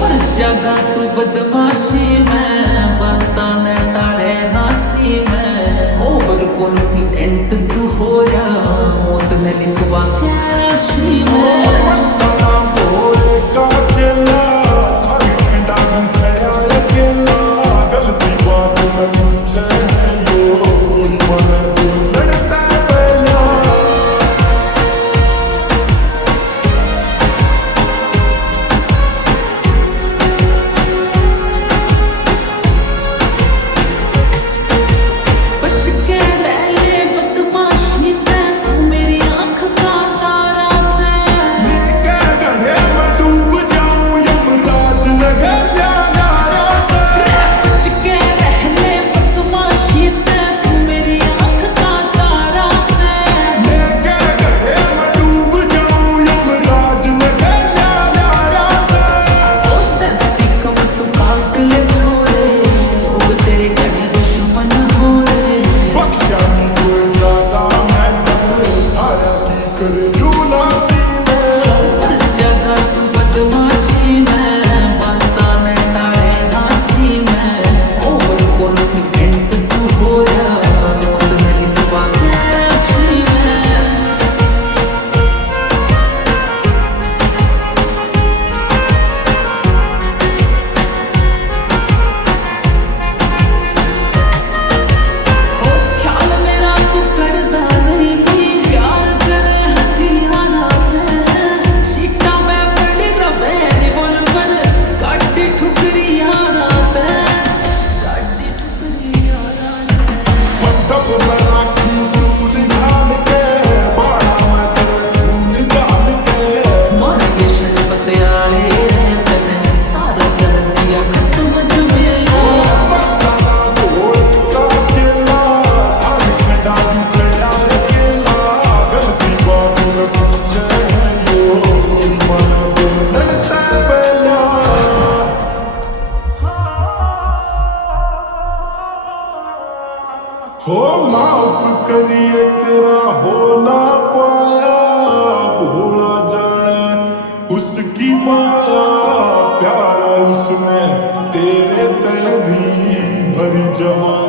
पर जगह तू बदमाशी में बाता ने टाले हासी में ओवर कॉन्फिडेंट तू हो या मौत ने लिखवा के राशि में हो माफ करिए तेरा हो ना पाया भोला जाने उसकी माया प्यारा उसने तेरे पे भी भरी जवानी।